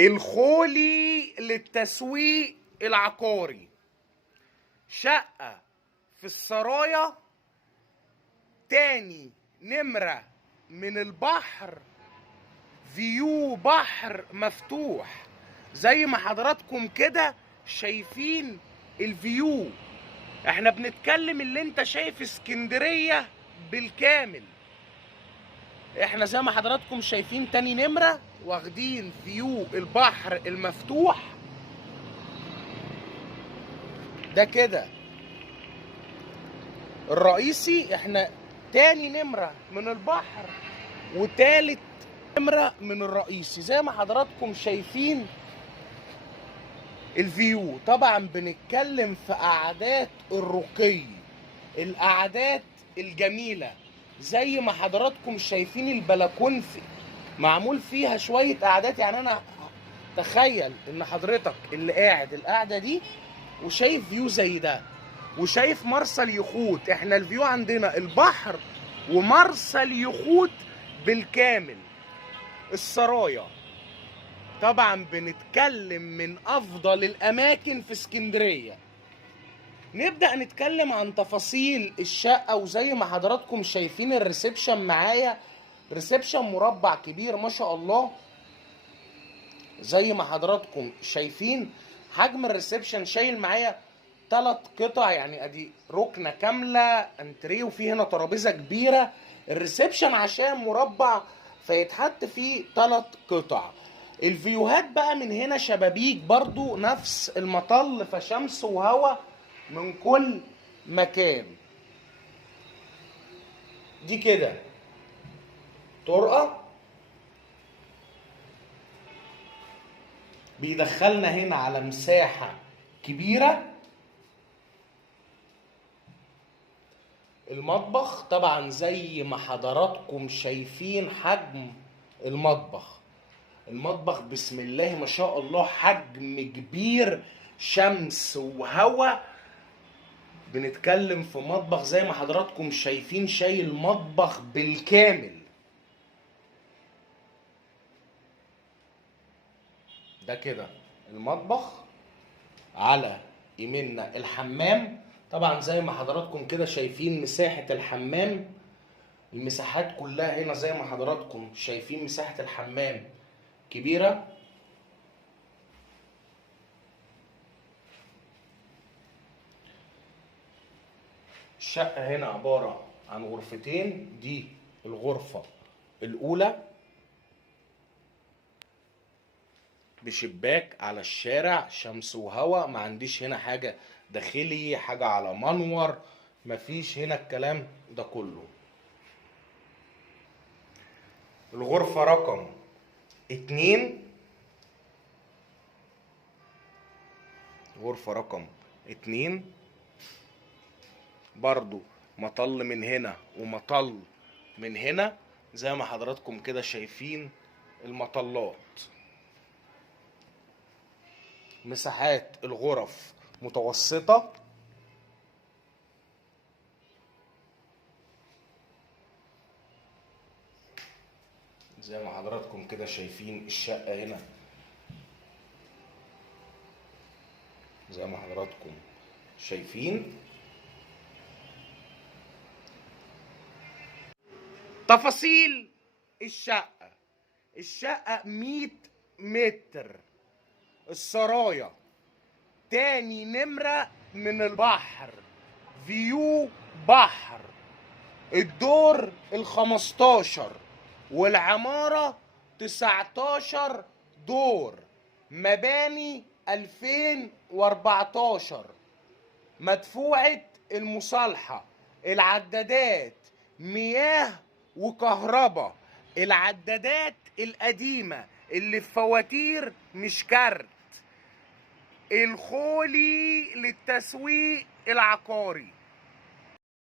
الخولي للتسويق العقاري. شقة في السرايا، تاني نمرة من البحر، فيو بحر مفتوح زي ما حضراتكم كده شايفين الفيو. احنا بنتكلم اللي انت شايف اسكندرية بالكامل. احنا زي ما حضراتكم شايفين تاني نمرة واخدين فيو البحر المفتوح ده كده الرئيسي. احنا تاني نمرة من البحر وتالت نمرة من الرئيسي زي ما حضراتكم شايفين الفيو. طبعا بنتكلم في قعدات الرقي، القعدات الجميلة زي ما حضراتكم شايفين البلكون معمول فيها شوية قعدات. يعني انا تخيل ان حضرتك اللي قاعد القعدة دي وشايف فيو زي ده وشايف مرسى اليخوت. احنا الفيو عندنا البحر ومرسى اليخوت بالكامل. السرايا طبعا بنتكلم من افضل الاماكن في اسكندرية. نبدأ نتكلم عن تفاصيل الشقة. وزي ما حضراتكم شايفين الريسبشن معايا، ريسبشن مربع كبير ما شاء الله. زي ما حضراتكم شايفين حجم الريسبشن شايل معايا 3 قطع، يعني ادي ركنه كامله انتريه وفي هنا ترابيزه كبيره. الريسبشن عشان مربع فيتحط فيه 3 قطع. الفيوهات بقى من هنا شبابيك برضو نفس المطل، فشمس وهواء من كل مكان. دي كده طرقه بيدخلنا هنا على مساحه كبيره. المطبخ طبعا زي ما حضراتكم شايفين حجم المطبخ بسم الله ما شاء الله حجم كبير، شمس وهواء. بنتكلم في مطبخ زي ما حضراتكم شايفين شايل مطبخ بالكامل. ده كده المطبخ، على يميننا الحمام. طبعا زي ما حضراتكم كده شايفين مساحة الحمام، المساحات كلها هنا زي ما حضراتكم شايفين مساحة الحمام كبيرة. الشقة هنا عبارة عن غرفتين. دي الغرفة الأولى بشباك على الشارع، شمس وهواء. ما عنديش هنا حاجة داخلي، حاجة على منور، مفيش هنا الكلام ده كله. الغرفة رقم 2، غرفة رقم 2 برضو مطل من هنا ومطل من هنا زي ما حضراتكم كده شايفين المطلات. مساحات الغرف متوسطة. زي ما حضراتكم كده شايفين الشقة هنا زي ما حضراتكم شايفين. تفاصيل الشقة 100 متر. السرايا تاني نمرة من البحر، فيو بحر. الدور ال15 والعمارة 19 دور، مباني 2014، مدفوعة المصالحة، العدادات مياه وكهرباء، العدادات القديمة اللي في فواتير مش كارت. الخولي للتسويق العقاري.